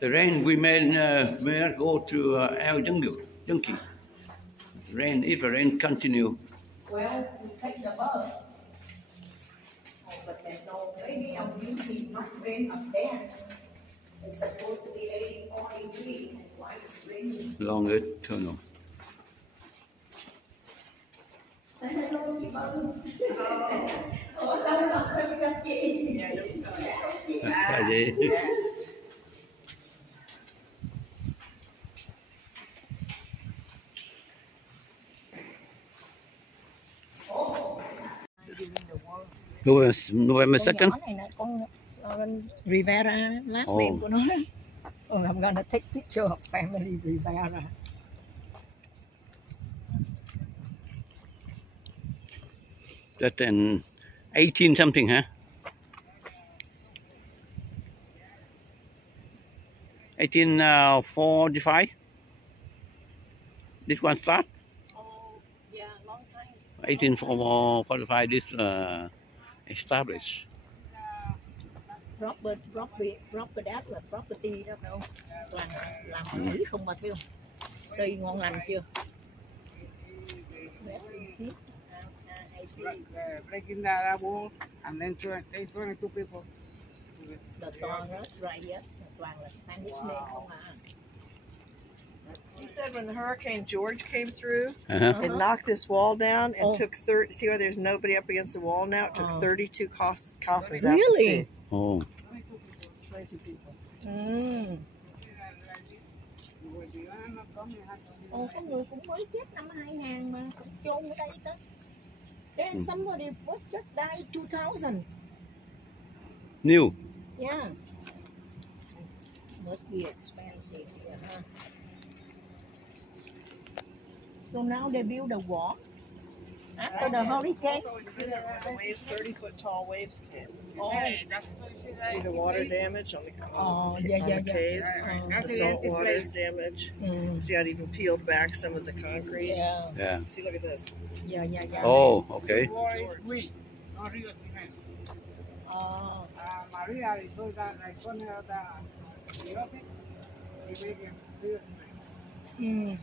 The rain we may not go to our junkie. Rain, if the rain continue. Well, we take the bus. But there's no, maybe I'm usually not rain up there. It's supposed to be 84 degrees, and why it's raining? Longer tunnel. Hello, chị Vân. Ủa sao nó không gặp chị? Dạ đúng rồi. Sao vậy? November 2nd? Con Rivera, last name của nó. I'm gonna take picture of family Rivera. That's an 18 something, huh? 1845? This one start? Oh, yeah, long time. 1845, this established. Property là property đó đâu. Toàn làm Mỹ không mà kêu. Xây ngon lành chưa? Breaking that wall and then 22 people. The Taurus, right, yes. Toàn là Spanish name không à. He said when the Hurricane George came through, it knocked this wall down and took 30. See why there's nobody up against the wall now? It took 32 coffins out to sea. Oh. 22 people. Có người cũng mới chết năm 2000 mà cũng chôn ở đây đó. There's somebody what just died 2000. New. Yeah. Must be expensive here, huh? So now they build a wall after the hurricane. The waves, 30-foot tall waves came. Oh, See the water damage on the, yeah. caves? The salt water damage. Mm, See how it even peeled back some of the concrete? yeah. Yeah. See, look at this. Yeah. Oh, okay. Oh, María risolta la icona da Iope e vedi Rio mm.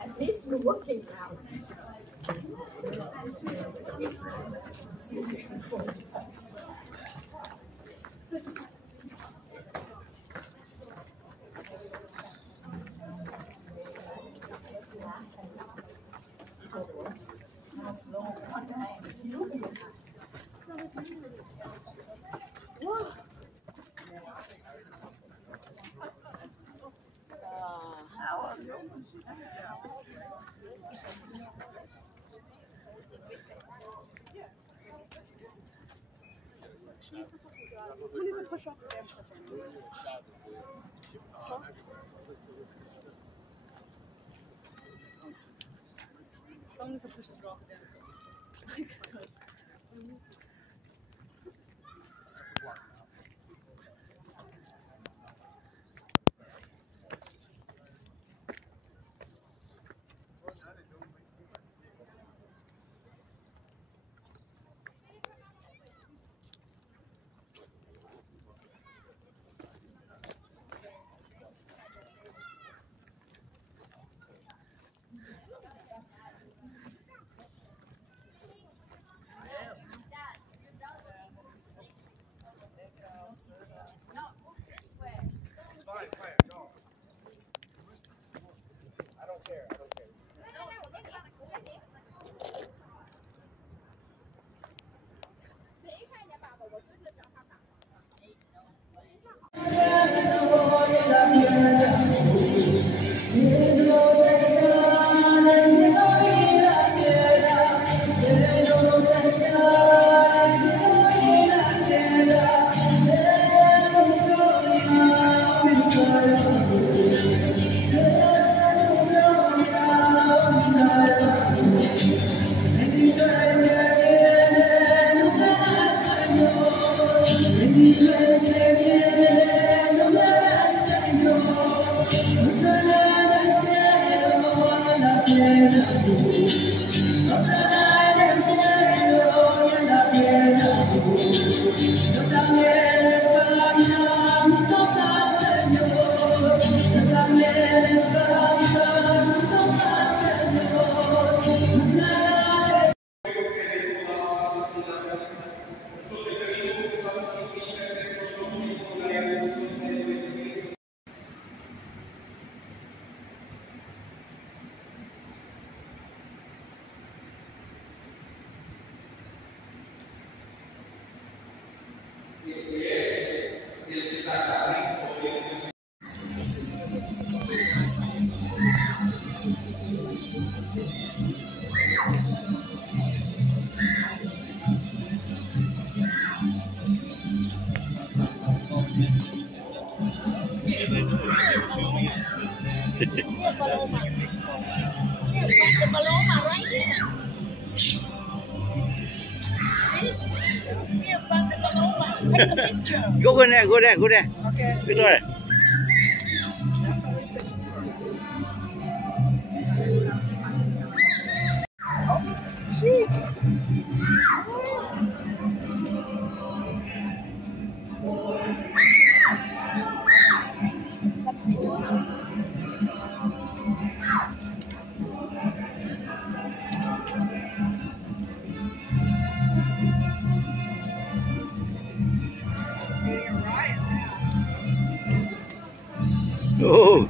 At least we're working out. Go in there, go there, go there. Okay. Go there. Oh.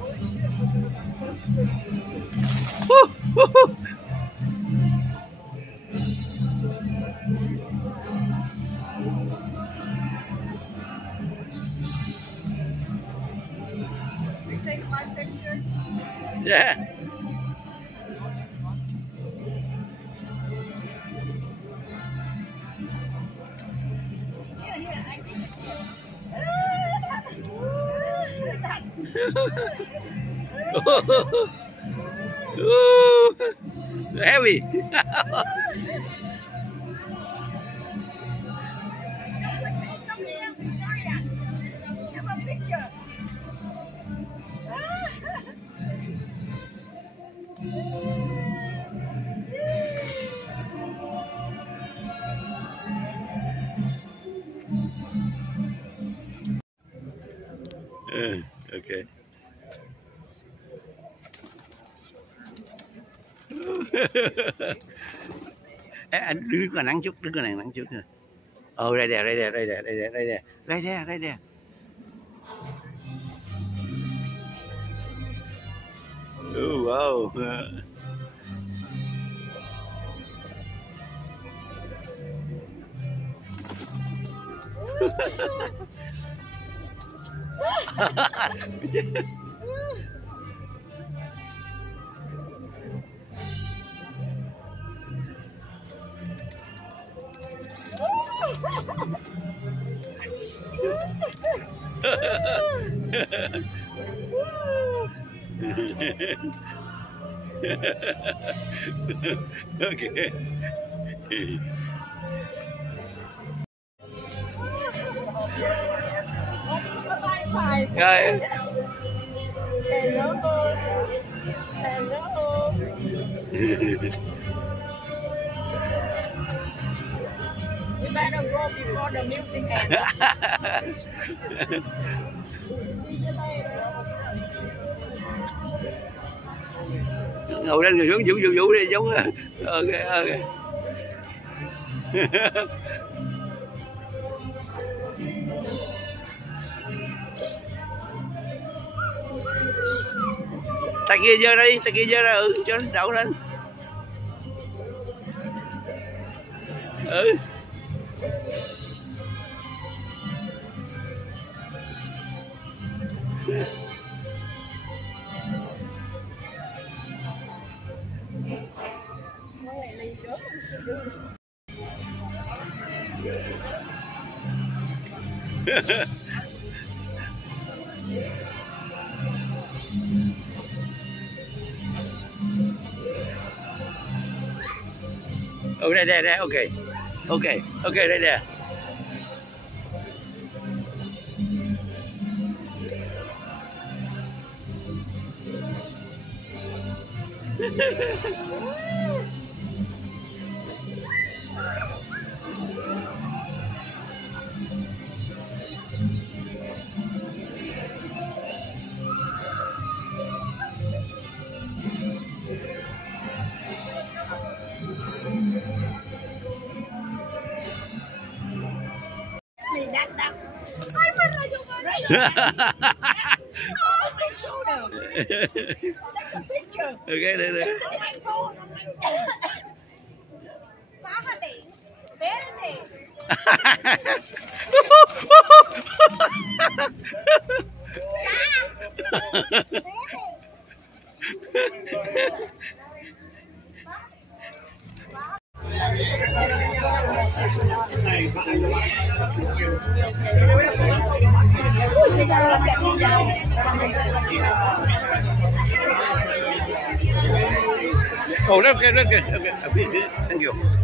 You take my picture? Yeah. Oh, heavy. Come here, Victoria. Have a picture. Okay. Anh đứng có nắng chút, đứng có nắng chút nè. Right there, right there, right there, right there, right there, right there, right there. Oh wow. Okay. Rồi. Hello. Hello. We better go before the music ends. See you later. Ngồi lên người xuống vũ đi giống. Ok. Tay kia giơ ra đi, tay kia giơ ra, cho nó đậu lên. Oh, there, okay, right there. Okay, đây. Oh, that's okay, that's good. Okay, I appreciate it. Thank you.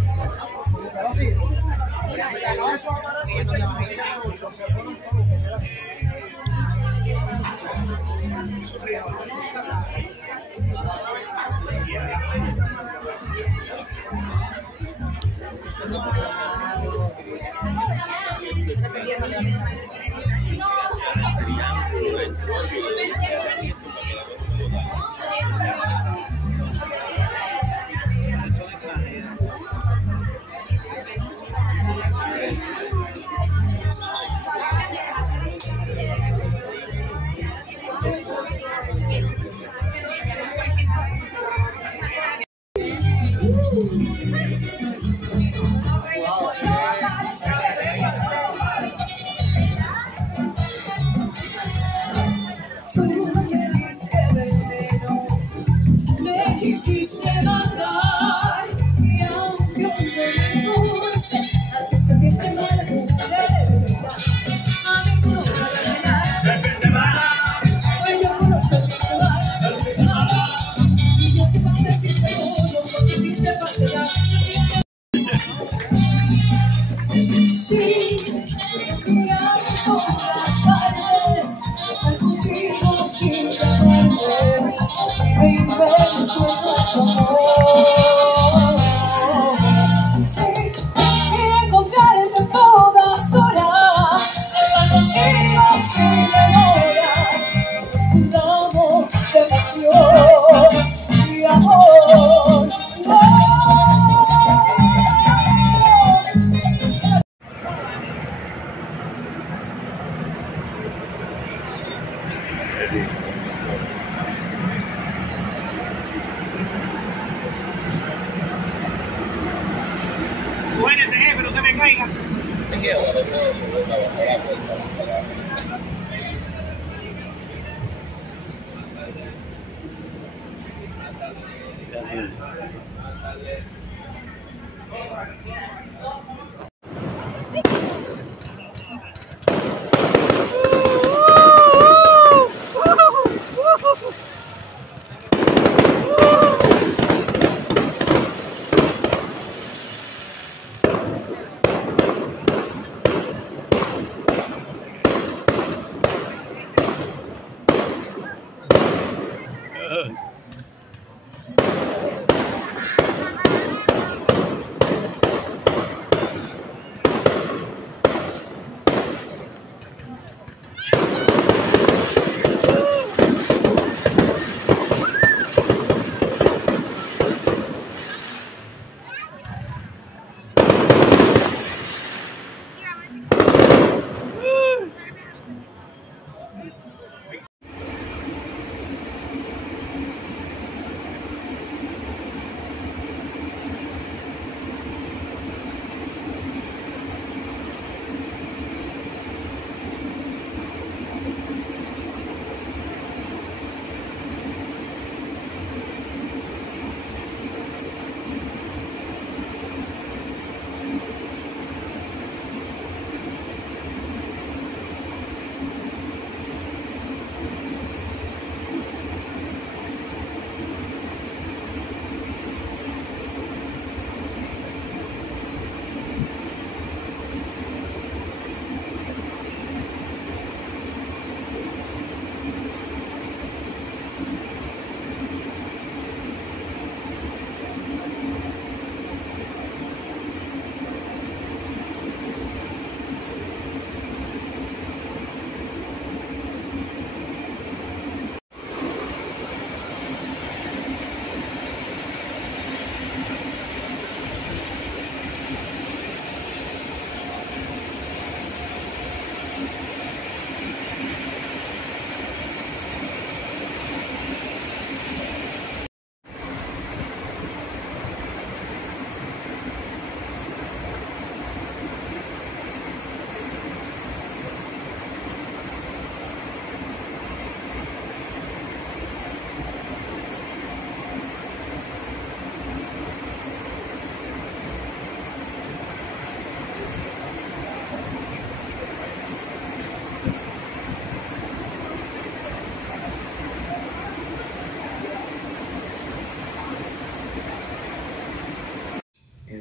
pero se me caiga.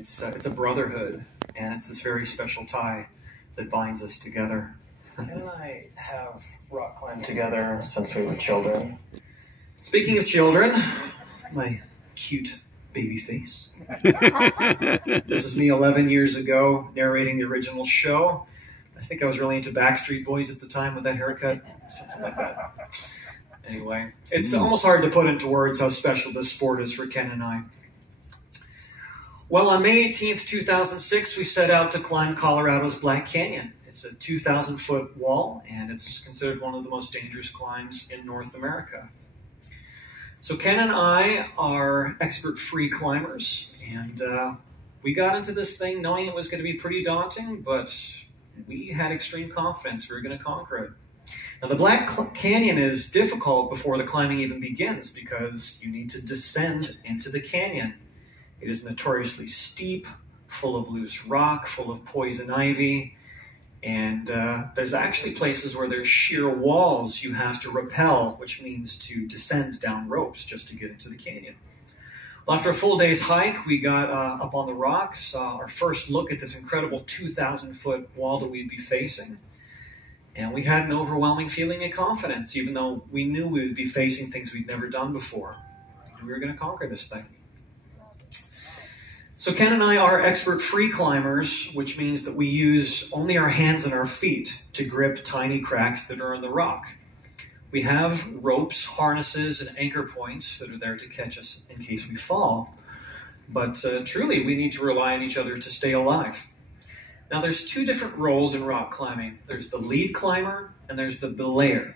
It's a brotherhood, and it's this very special tie that binds us together. Ken and I have rock climbed together since we were children. Speaking of children, my cute baby face. This is me 11 years ago narrating the original show. I think I was really into Backstreet Boys at the time with that haircut, something like that. Anyway, it's almost hard to put into words how special this sport is for Ken and I. Well, on May 18th, 2006, we set out to climb Colorado's Black Canyon. It's a 2,000-foot wall, and it's considered one of the most dangerous climbs in North America. So Ken and I are expert free climbers, and we got into this thing knowing it was going to be pretty daunting, but we had extreme confidence we were going to conquer it. Now, the Black Canyon is difficult before the climbing even begins because you need to descend into the canyon. It is notoriously steep, full of loose rock, full of poison ivy, and there's actually places where there's sheer walls you have to rappel, which means to descend down ropes just to get into the canyon. Well, after a full day's hike, we got up on the rocks, our first look at this incredible 2,000-foot wall that we'd be facing. And we had an overwhelming feeling of confidence, even though we knew we would be facing things we'd never done before. We were going to conquer this thing. So Ken and I are expert free climbers, which means that we use only our hands and our feet to grip tiny cracks that are in the rock. We have ropes, harnesses, and anchor points that are there to catch us in case we fall. But truly, we need to rely on each other to stay alive. Now, there's two different roles in rock climbing. There's the lead climber and there's the belayer.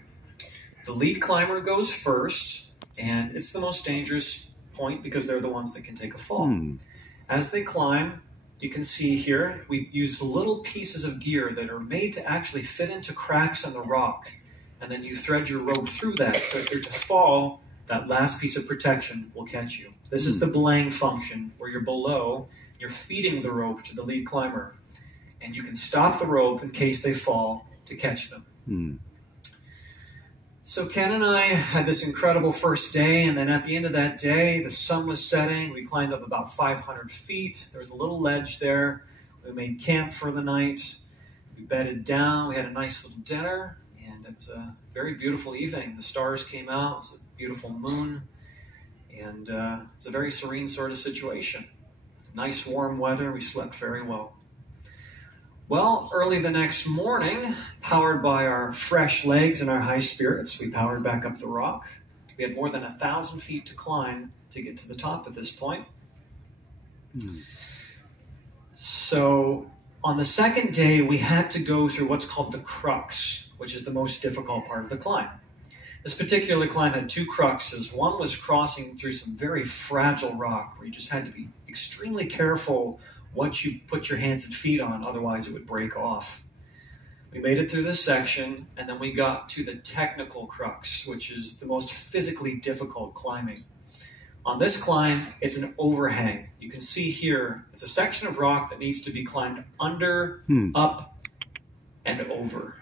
The lead climber goes first, and it's the most dangerous point because they're the ones that can take a fall. As they climb, you can see here, we use little pieces of gear that are made to actually fit into cracks in the rock. And then you thread your rope through that. So if you're to fall, that last piece of protection will catch you. This is the belaying function, where you're below, you're feeding the rope to the lead climber. And you can stop the rope in case they fall to catch them. So Ken and I had this incredible first day, and then at the end of that day, the sun was setting. We climbed up about 500 feet. There was a little ledge there. We made camp for the night. We bedded down. We had a nice little dinner, and it was a very beautiful evening. The stars came out. It was a beautiful moon, and it was a very serene sort of situation. Nice warm weather. We slept very well. Well, early the next morning, powered by our fresh legs and our high spirits, we powered back up the rock. We had more than 1,000 feet to climb to get to the top at this point. So on the second day, we had to go through what's called the crux, which is the most difficult part of the climb. This particular climb had two cruxes. One was crossing through some very fragile rock where you just had to be extremely careful what you put your hands and feet on, otherwise it would break off. We made it through this section, and then we got to the technical crux, which is the most physically difficult climbing. On this climb, it's an overhang. You can see here, it's a section of rock that needs to be climbed under, up, and over.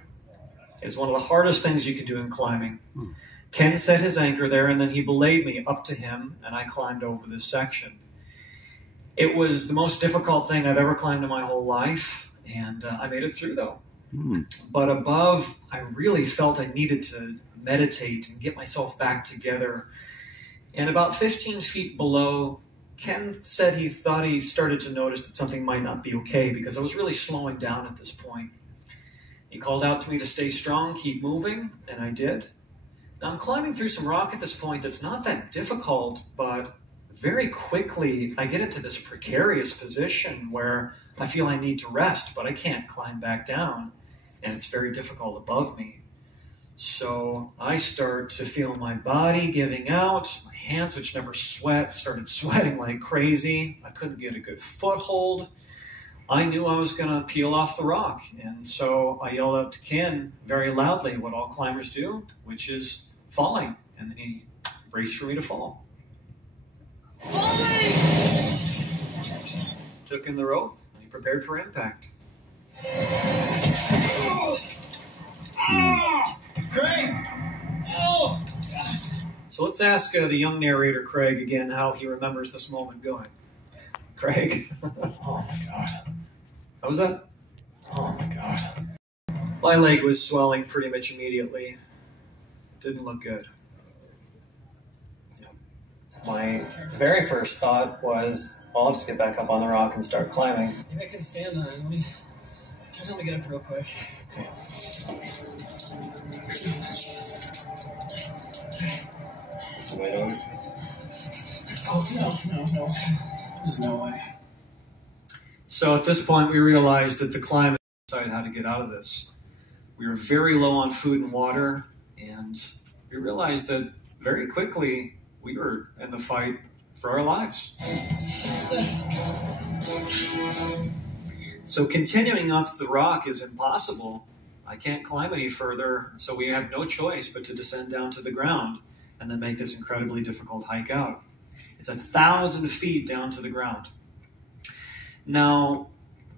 It's one of the hardest things you can do in climbing. Ken set his anchor there, and then he belayed me up to him, and I climbed over this section. It was the most difficult thing I've ever climbed in my whole life, and I made it through, though. But above, I really felt I needed to meditate and get myself back together. And about 15 feet below, Ken said he thought he started to notice that something might not be okay because I was really slowing down at this point. He called out to me to stay strong, keep moving, and I did. Now, I'm climbing through some rock at this point that's not that difficult, but very quickly, I get into this precarious position where I feel I need to rest, but I can't climb back down, and it's very difficult above me. So I start to feel my body giving out. My hands, which never sweat, started sweating like crazy. I couldn't get a good foothold. I knew I was going to peel off the rock, and so I yelled out to Ken very loudly what all climbers do, which is falling, and then he braced for me to fall. Falling! Took in the rope, and he prepared for impact. Craig! Oh! So let's ask the young narrator, Craig, again how he remembers this moment going. Craig. Oh my God. How was that? Oh my God. My leg was swelling pretty much immediately. It didn't look good. My very first thought was, well, I'll just get back up on the rock and start climbing. Maybe I can stand on it. Let me get up real quick. Okay. Wait on it. Oh, no. There's no way. So at this point, we realized that the climb decided how to get out of this. We were very low on food and water, and we realized that very quickly we were in the fight for our lives. So continuing up the rock is impossible. I can't climb any further, so we have no choice but to descend down to the ground and then make this incredibly difficult hike out. It's 1,000 feet down to the ground. Now,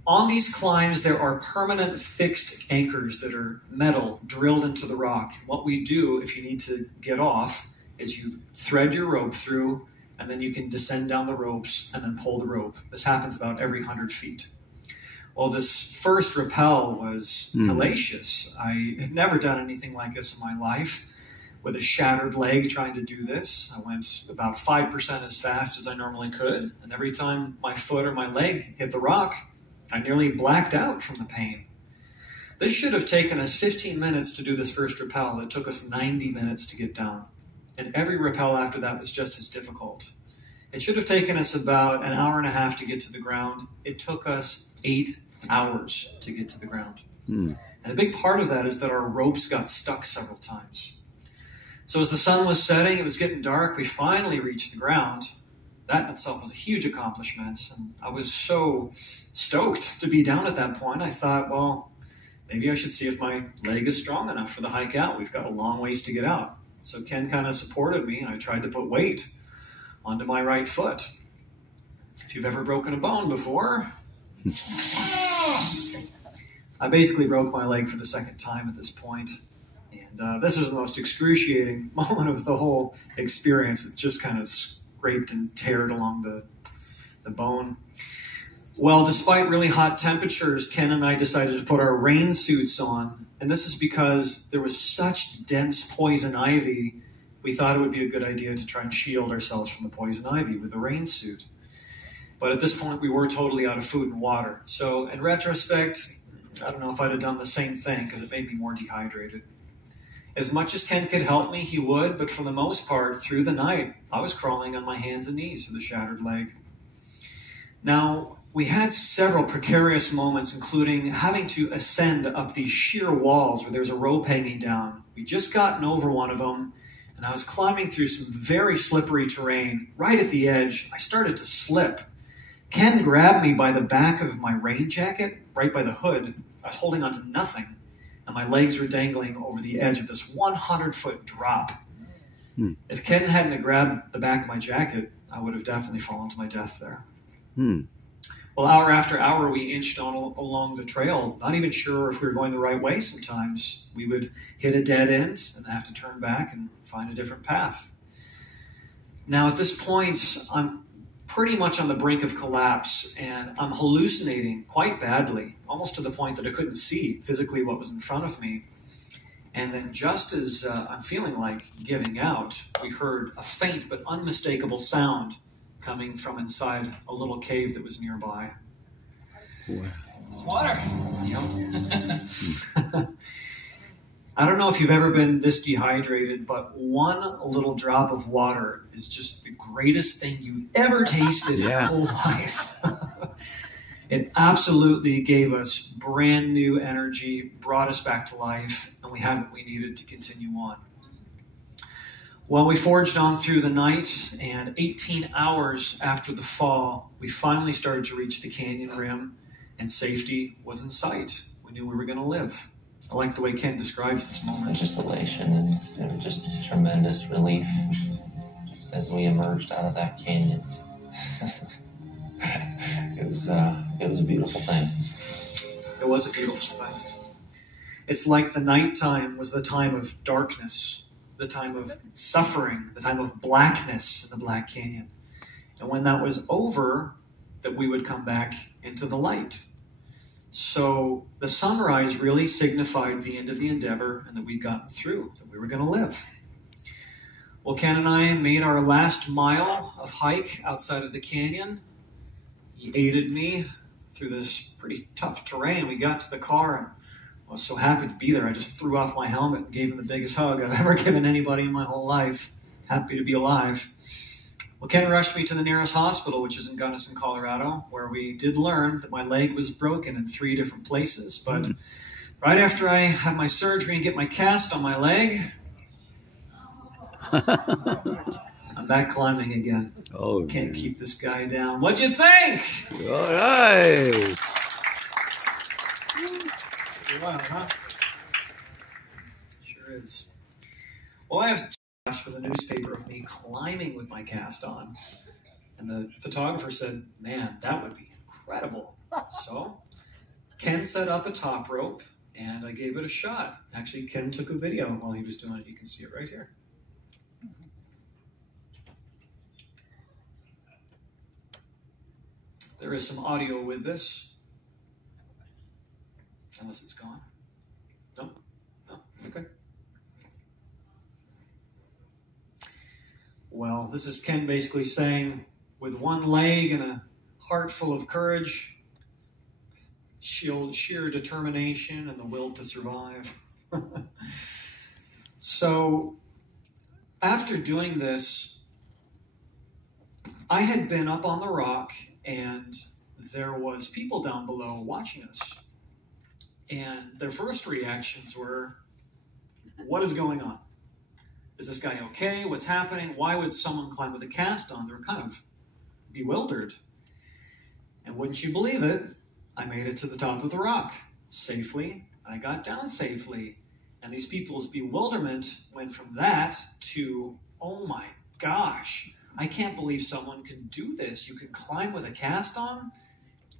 on these climbs, there are permanent fixed anchors that are metal drilled into the rock. What we do if you need to get off is you thread your rope through, and then you can descend down the ropes and then pull the rope. This happens about every 100 feet. Well, this first rappel was hellacious. I had never done anything like this in my life. With a shattered leg trying to do this, I went about 5% as fast as I normally could, and every time my foot or my leg hit the rock, I nearly blacked out from the pain. This should have taken us 15 minutes to do this first rappel. It took us 90 minutes to get down. And every rappel after that was just as difficult. It should have taken us about an hour and a half to get to the ground. It took us 8 hours to get to the ground. And a big part of that is that our ropes got stuck several times. So as the sun was setting, it was getting dark, we finally reached the ground. That in itself was a huge accomplishment. And I was so stoked to be down at that point. I thought, well, maybe I should see if my leg is strong enough for the hike out. We've got a long ways to get out. So Ken kind of supported me, and I tried to put weight onto my right foot. If you've ever broken a bone before, I basically broke my leg for the second time at this point. And this was the most excruciating moment of the whole experience. It just kind of scraped and teared along the bone. Well, despite really hot temperatures, Ken and I decided to put our rain suits on. And this is because there was such dense poison ivy, we thought it would be a good idea to try and shield ourselves from the poison ivy with the rain suit. But at this point, we were totally out of food and water. So in retrospect, I don't know if I'd have done the same thing because it made me more dehydrated. As much as Ken could help me, he would, but for the most part, through the night, I was crawling on my hands and knees with a shattered leg. Now, we had several precarious moments, including having to ascend up these sheer walls where there's a rope hanging down. We'd just gotten over one of them, and I was climbing through some very slippery terrain. Right at the edge, I started to slip. Ken grabbed me by the back of my rain jacket, right by the hood. I was holding onto nothing, and my legs were dangling over the edge of this 100-foot drop. If Ken hadn't grabbed the back of my jacket, I would have definitely fallen to my death there. Well, hour after hour, we inched on along the trail, not even sure if we were going the right way sometimes. We would hit a dead end and have to turn back and find a different path. Now, at this point, I'm pretty much on the brink of collapse, and I'm hallucinating quite badly, almost to the point that I couldn't see physically what was in front of me. And then just as I'm feeling like giving out, we heard a faint but unmistakable sound coming from inside a little cave that was nearby. Wow. It's water. Yep. I don't know if you've ever been this dehydrated, but one little drop of water is just the greatest thing you've ever tasted in your whole life. It absolutely gave us brand new energy, brought us back to life, and we had what we needed to continue on. Well, we forged on through the night, and 18 hours after the fall, we finally started to reach the canyon rim, and safety was in sight. We knew we were going to live. I like the way Ken describes this moment. Just elation and just tremendous relief as we emerged out of that canyon. It was a beautiful thing. It was a beautiful thing. It's like the nighttime was the time of darkness, the time of suffering, the time of blackness in the Black Canyon. And when that was over, that we would come back into the light. So the sunrise really signified the end of the endeavor and that we'd gotten through, that we were going to live. Well, Ken and I made our last mile of hike outside of the canyon. He aided me through this pretty tough terrain. We got to the car and I was so happy to be there. I just threw off my helmet and gave him the biggest hug I've ever given anybody in my whole life. Happy to be alive. Well, Ken rushed me to the nearest hospital, which is in Gunnison, Colorado, where we did learn that my leg was broken in 3 different places. But right after I had my surgery and get my cast on my leg, I'm back climbing again. Oh, can't keep this guy down. What'd you think? All right. Wow, huh? Sure is. Well, I have for the newspaper of me climbing with my cast on. And the photographer said, man, that would be incredible. So Ken set up a top rope and I gave it a shot. Actually, Ken took a video while he was doing it. You can see it right here. There is some audio with this. Unless it's gone. No? No? Okay. Well, this is Ken basically saying, with one leg and a heart full of courage, sheer determination and the will to survive. So, after doing this, I had been up on the rock and there was people down below watching us. And their first reactions were, what is going on? Is this guy okay? What's happening? Why would someone climb with a cast on? They were kind of bewildered. And wouldn't you believe it, I made it to the top of the rock safely. I got down safely. And these people's bewilderment went from that to, oh my gosh, I can't believe someone can do this. You can climb with a cast on?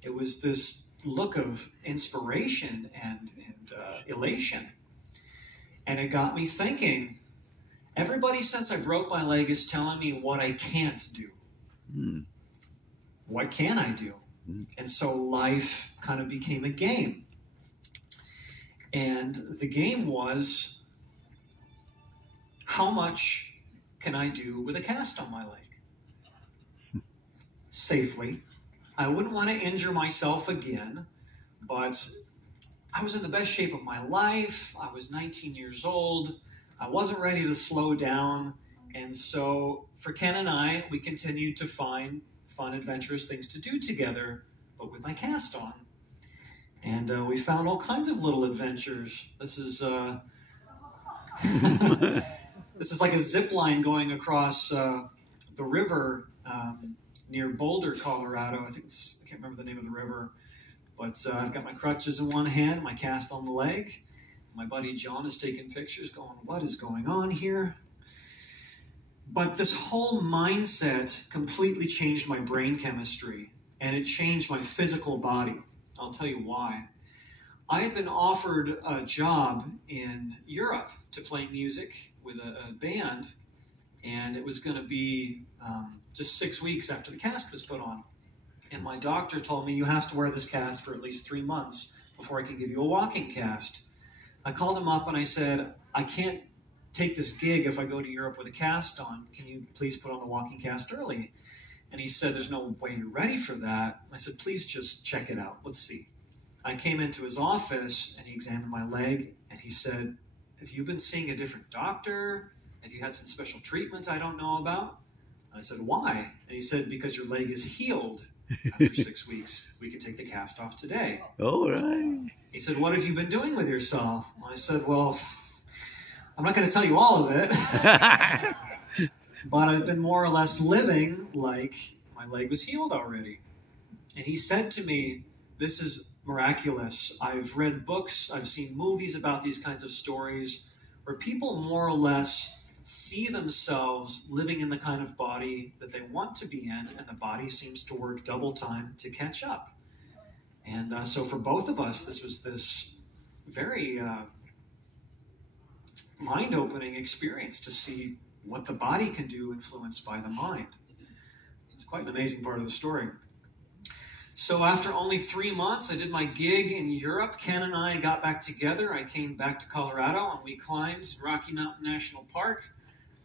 It was this look of inspiration and elation. And it got me thinking, everybody since I broke my leg is telling me what I can't do. What can I do? And so life kind of became a game. And the game was, how much can I do with a cast on my leg? Safely. I wouldn't want to injure myself again, but I was in the best shape of my life. I was 19 years old. I wasn't ready to slow down. And so for Ken and I, we continued to find fun, adventurous things to do together, but with my cast on. And we found all kinds of little adventures. This is this is like a zip line going across the river near Boulder, Colorado. I can't remember the name of the river, but I've got my crutches in one hand, my cast on the leg. My buddy John is taking pictures going, what is going on here? But this whole mindset completely changed my brain chemistry, and it changed my physical body. I'll tell you why. I had been offered a job in Europe to play music with a band, and it was going to be just 6 weeks after the cast was put on. And my doctor told me, you have to wear this cast for at least 3 months before I can give you a walking cast. I called him up and I said, I can't take this gig if I go to Europe with a cast on. Can you please put on the walking cast early? And he said, there's no way you're ready for that. I said, please just check it out. Let's see. I came into his office and he examined my leg and he said, have you been seeing a different doctor? Have you had some special treatment I don't know about? I said, why? And he said, because your leg is healed after 6 weeks. We can take the cast off today. All right. He said, what have you been doing with yourself? I said, well, I'm not going to tell you all of it. But I've been more or less living like my leg was healed already. And he said to me, this is miraculous. I've read books, I've seen movies about these kinds of stories where people more or less see themselves living in the kind of body that they want to be in, and the body seems to work double time to catch up. And so for both of us, this was this very mind-opening experience to see what the body can do influenced by the mind. It's quite an amazing part of the story. So after only 3 months, I did my gig in Europe. Ken and I got back together. I came back to Colorado, and we climbed Rocky Mountain National Park.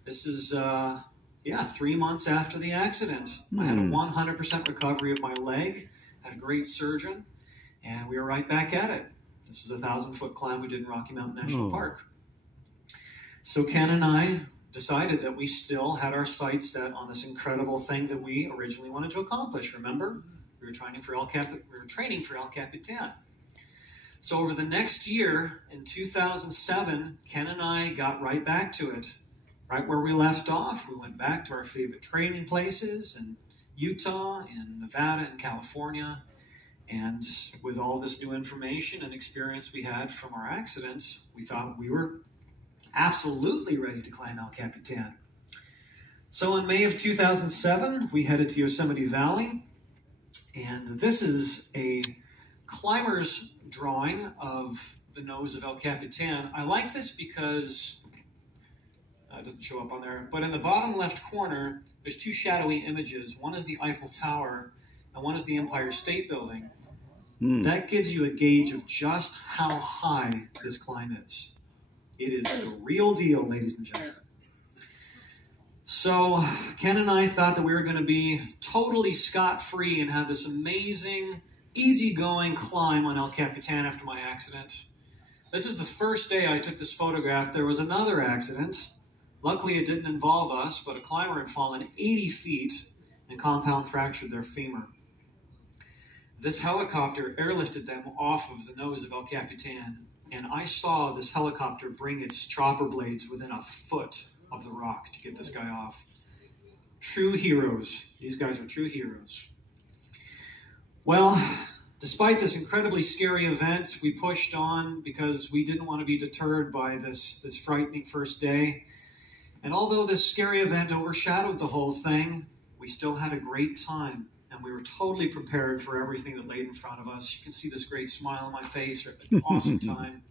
This is, 3 months after the accident. I had a 100% recovery of my leg, had a great surgeon, and we were right back at it. This was a 1,000-foot climb we did in Rocky Mountain National Park. So Ken and I decided that we still had our sights set on this incredible thing that we originally wanted to accomplish. Remember? We were training for El Capitan. So over the next year, in 2007, Ken and I got right back to it. Right where we left off, we went back to our favorite training places in Utah, in Nevada, and California. And with all this new information and experience we had from our accident, we thought we were absolutely ready to climb El Capitan. So in May of 2007, we headed to Yosemite Valley. And this is a climber's drawing of the nose of El Capitan. I like this because it doesn't show up on there, but in the bottom left corner, there's two shadowy images. One is the Eiffel Tower, and one is the Empire State Building. That gives you a gauge of just how high this climb is. It is the real deal, ladies and gentlemen. So Ken and I thought that we were going to be totally scot-free and have this amazing, easygoing climb on El Capitan after my accident. This is the first day I took this photograph. There was another accident. Luckily, it didn't involve us, but a climber had fallen 80 feet and compound fractured their femur. This helicopter airlifted them off of the nose of El Capitan, and I saw this helicopter bring its chopper blades within a foot of the rock to get this guy off. True heroes. These guys are true heroes. Well, despite this incredibly scary event, we pushed on because we didn't want to be deterred by this frightening first day. And although this scary event overshadowed the whole thing, we still had a great time. And we were totally prepared for everything that laid in front of us. You can see this great smile on my face. An awesome time.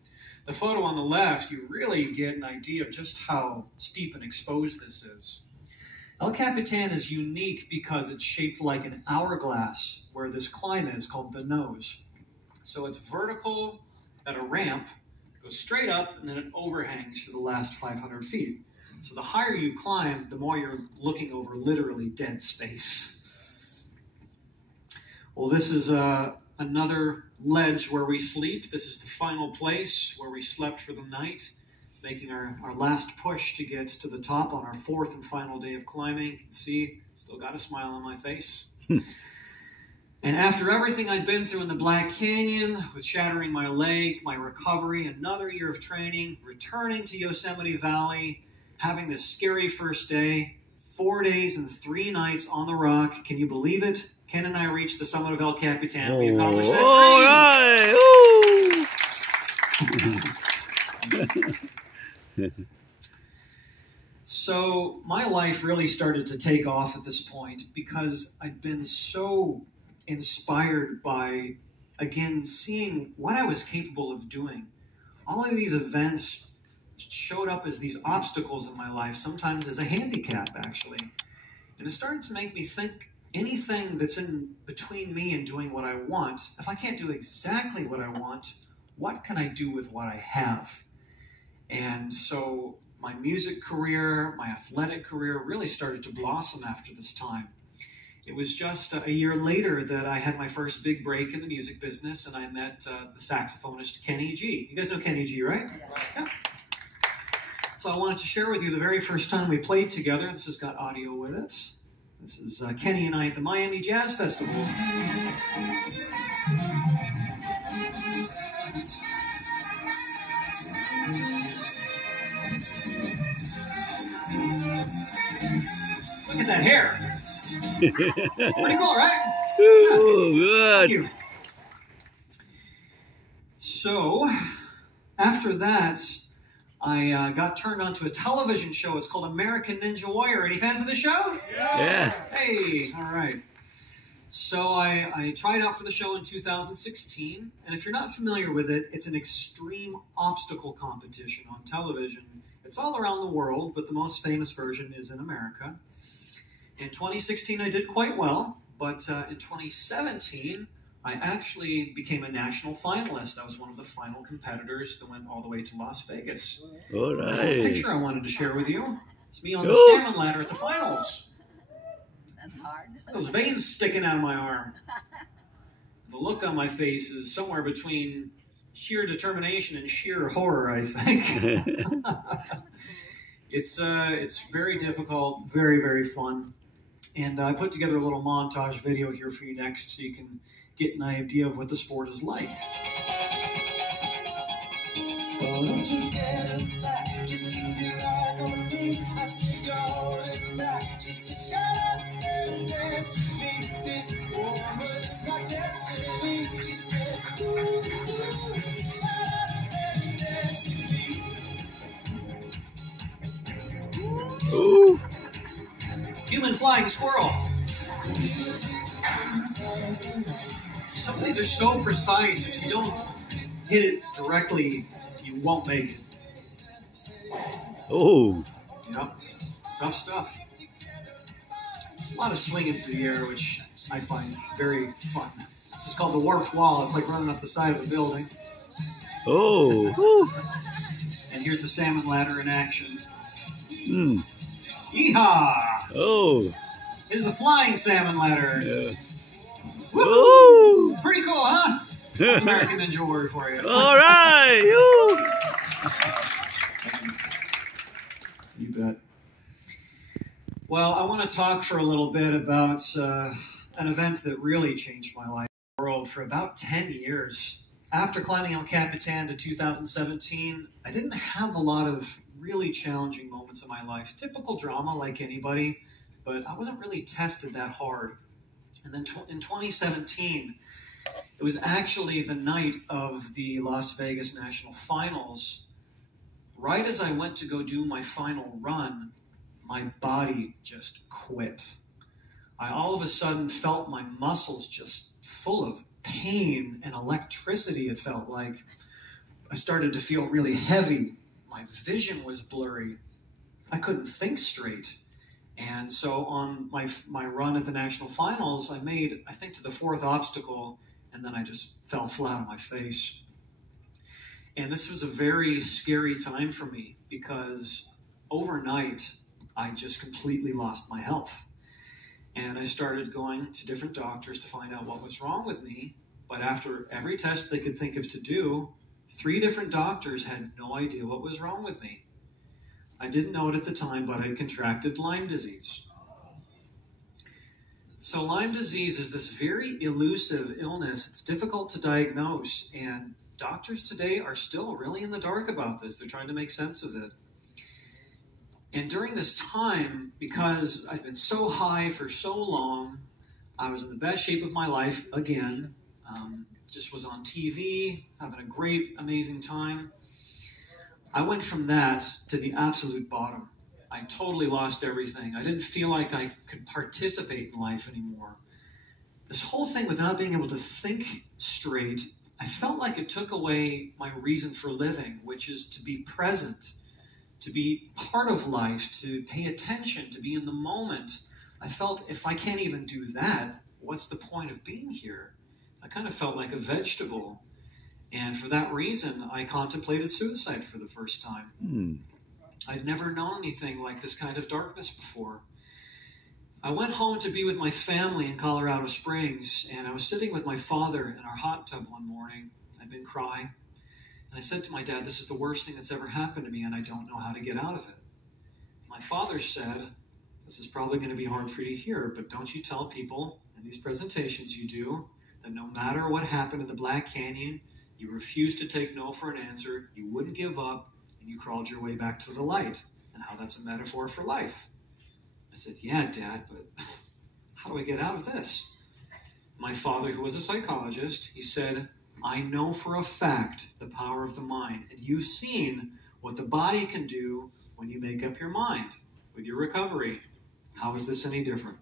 The photo on the left, you really get an idea of just how steep and exposed this is. El Capitan is unique because it's shaped like an hourglass, where this climb is called the nose. So it's vertical at a ramp, goes straight up, and then it overhangs for the last 500 feet. So the higher you climb, the more you're looking over literally dead space. Well, this is another ledge where we sleep. This is the final place where we slept for the night, making our last push to get to the top on our fourth and final day of climbing. You can see, still got a smile on my face. And after everything I'd been through in the Black Canyon, with shattering my leg, my recovery, another year of training, returning to Yosemite Valley, having this scary first day, 4 days and 3 nights on the rock. Can you believe it? Ken and I reached the summit of El Capitan. We accomplished that. So my life really started to take off at this point because I'd been so inspired by, again, seeing what I was capable of doing. All of these events showed up as these obstacles in my life, sometimes as a handicap, actually. And it started to make me think, anything that's in between me and doing what I want, if I can't do exactly what I want, what can I do with what I have? And so my music career, my athletic career really started to blossom after this time. It was just a year later that I had my first big break in the music business, and I met the saxophonist Kenny G. You guys know Kenny G, right? Yeah. So I wanted to share with you the very first time we played together. This has got audio with it. This is Kenny and I at the Miami Jazz Festival. Look at that hair. Pretty cool, right? Ooh, good. Thank you. So, after that, I got turned on to a television show. It's called American Ninja Warrior. Any fans of the show? Yeah. Hey, all right. So I tried out for the show in 2016, and if you're not familiar with it, it's an extreme obstacle competition on television. It's all around the world, but the most famous version is in America. In 2016, I did quite well, But in 2017, I actually became a national finalist. I was one of the final competitors that went all the way to Las Vegas. All There's a right. picture I wanted to share with you. It's me on the Oh. salmon ladder at the finals. That's hard. Those veins sticking out of my arm. The look on my face is somewhere between sheer determination and sheer horror, I think. It's very difficult, very, very fun. And I put together a little montage video here for you next so you can get an idea of what the sport is like. So don't you get it back, just keep your eyes on me. I said you're holding back. She said shut up and dance with me. This woman is my destiny. She said ooh, shut up and dance with me. Ooh. Human flying squirrel. Some of these are so precise, if you don't hit it directly, you won't make it. Oh. Yep, tough stuff. A lot of swinging through the air, which I find very fun. It's called the warped wall. It's like running up the side of a building. Oh. Ooh. And here's the salmon ladder in action. Hmm. Yeehaw! Oh. Here's the flying salmon ladder. Yeah. Woo! Oh. Pretty cool, huh? That's American Ninja Warrior for you. All right. Ooh. You bet. Well, I want to talk for a little bit about an event that really changed my life in the world for about 10 years. After climbing El Capitan to 2017, I didn't have a lot of really challenging moments in my life. Typical drama like anybody, but I wasn't really tested that hard. And then in 2017, it was actually the night of the Las Vegas National Finals. Right as I went to go do my final run, my body just quit. I all of a sudden felt my muscles just full of pain and electricity, it felt like. I started to feel really heavy. My vision was blurry. I couldn't think straight. And so on my run at the National Finals, I made, I think, to the fourth obstacle, and then I just fell flat on my face. And this was a very scary time for me because overnight, I just completely lost my health. And I started going to different doctors to find out what was wrong with me. But after every test they could think of to do, 3 different doctors had no idea what was wrong with me. I didn't know it at the time, but I contracted Lyme disease. So Lyme disease is this very elusive illness. It's difficult to diagnose, and doctors today are still really in the dark about this. They're trying to make sense of it. And during this time, because I'd been so high for so long, I was in the best shape of my life again. Just was on TV, having a great, amazing time. I went from that to the absolute bottom. I totally lost everything. I didn't feel like I could participate in life anymore. This whole thing with not being able to think straight, I felt like it took away my reason for living, which is to be present, to be part of life, to pay attention, to be in the moment. I felt if I can't even do that, what's the point of being here? I kind of felt like a vegetable. And for that reason, I contemplated suicide for the first time. I'd never known anything like this kind of darkness before. I went home to be with my family in Colorado Springs, and I was sitting with my father in our hot tub one morning. I'd been crying. And I said to my dad, this is the worst thing that's ever happened to me, and I don't know how to get out of it. My father said, this is probably going to be hard for you to hear, but don't you tell people in these presentations you do that no matter what happened in the Black Canyon, you refused to take no for an answer, you wouldn't give up, and you crawled your way back to the light, and how that's a metaphor for life. I said, yeah, Dad, but how do I get out of this? My father, who was a psychologist, he said, I know for a fact the power of the mind, and you've seen what the body can do when you make up your mind with your recovery. How is this any different?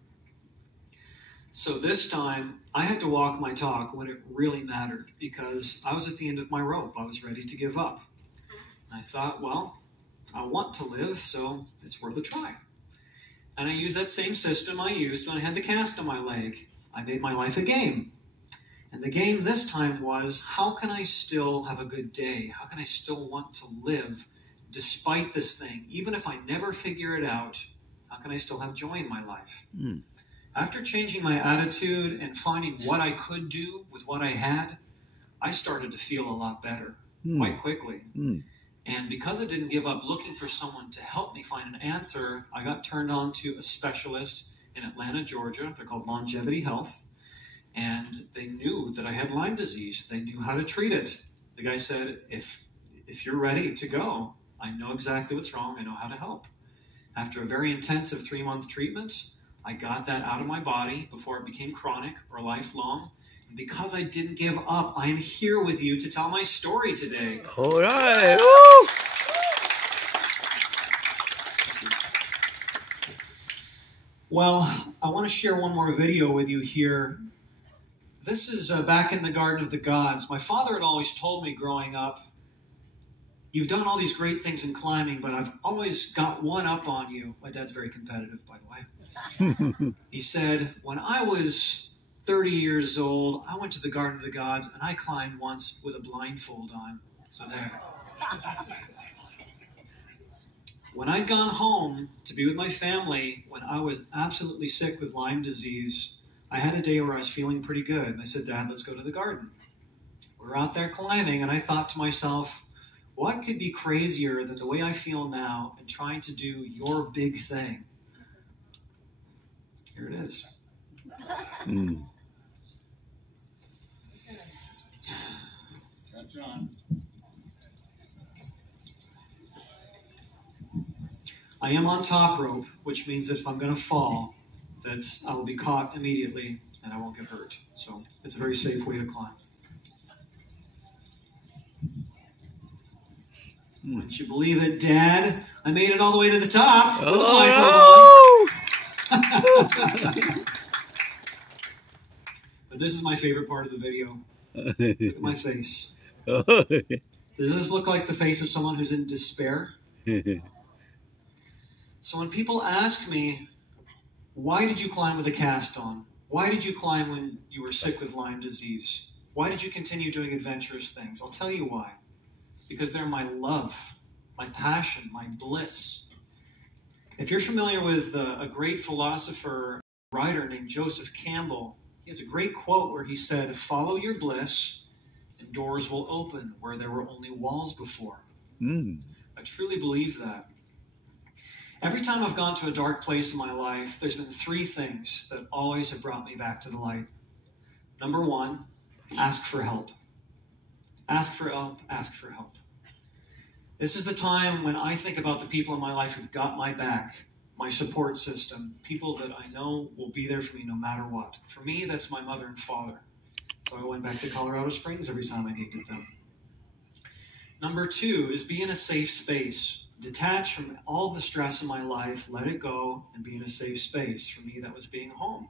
So this time, I had to walk my talk when it really mattered because I was at the end of my rope. I was ready to give up. And I thought, well, I want to live, so it's worth a try. And I used that same system I used when I had the cast on my leg. I made my life a game. And the game this time was, how can I still have a good day? How can I still want to live despite this thing? Even if I never figure it out, how can I still have joy in my life? Mm. After changing my attitude and finding what I could do with what I had, I started to feel a lot better quite quickly. Mm. And because I didn't give up looking for someone to help me find an answer, I got turned on to a specialist in Atlanta, Georgia. They're called Longevity Health. And they knew that I had Lyme disease. They knew how to treat it. The guy said, if you're ready to go, I know exactly what's wrong. I know how to help. After a very intensive 3-month treatment, I got that out of my body before it became chronic or lifelong. And because I didn't give up, I am here with you to tell my story today. All right. Woo! Well, I want to share one more video with you here. This is back in the Garden of the Gods. My father had always told me growing up, you've done all these great things in climbing, but I've always got one up on you. My dad's very competitive, by the way. He said, when I was 30 years old, I went to the Garden of the Gods, and I climbed once with a blindfold on. So there. When I'd gone home to be with my family, when I was absolutely sick with Lyme disease, I had a day where I was feeling pretty good. And I said, Dad, let's go to the garden. We're out there climbing, and I thought to myself, what could be crazier than the way I feel now and trying to do your big thing? Here it is. Mm. John. I am on top rope, which means that if I'm going to fall, that I will be caught immediately and I won't get hurt. So it's a very safe way to climb. Wouldn't you believe it, Dad? I made it all the way to the top. Oh! But this is my favorite part of the video. Look at my face. Does this look like the face of someone who's in despair? So when people ask me, why did you climb with a cast on? Why did you climb when you were sick with Lyme disease? Why did you continue doing adventurous things? I'll tell you why. Because they're my love, my passion, my bliss. If you're familiar with a great philosopher, writer named Joseph Campbell, he has a great quote where he said, follow your bliss and doors will open where there were only walls before. Mm. I truly believe that. Every time I've gone to a dark place in my life, there's been 3 things that always have brought me back to the light. Number 1, ask for help. Ask for help, ask for help. This is the time when I think about the people in my life who've got my back, my support system, people that I know will be there for me no matter what. For me, that's my mother and father. So I went back to Colorado Springs every time I needed them. Number 2 is be in a safe space. Detach from all the stress in my life, let it go, and be in a safe space. For me, that was being home.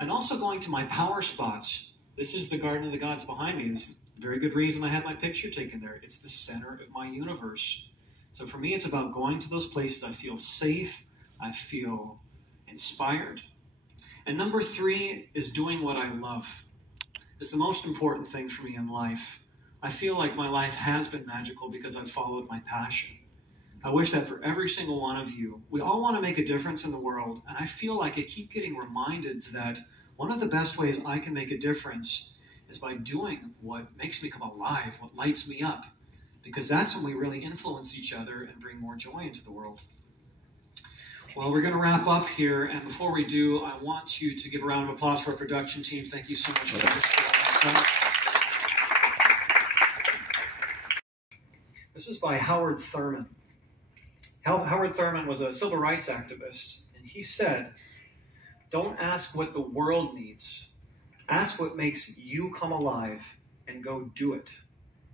And also going to my power spots. This is the Garden of the Gods behind me. This is a very good reason I had my picture taken there. It's the center of my universe. So for me, it's about going to those places I feel safe, I feel inspired. And number 3 is doing what I love. It's the most important thing for me in life. I feel like my life has been magical because I've followed my passion. I wish that for every single one of you. We all want to make a difference in the world, and I feel like I keep getting reminded that one of the best ways I can make a difference is by doing what makes me come alive, what lights me up, because that's when we really influence each other and bring more joy into the world. Well, we're going to wrap up here, and before we do, I want you to give a round of applause for our production team. Thank you so much for this. This is by Howard Thurman. Howard Thurman was a civil rights activist, and he said, don't ask what the world needs. Ask what makes you come alive and go do it.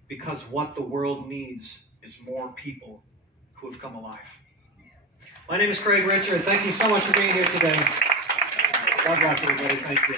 Because what the world needs is more people who have come alive. My name is Craig Richard. Thank you so much for being here today. God bless everybody. Thank you.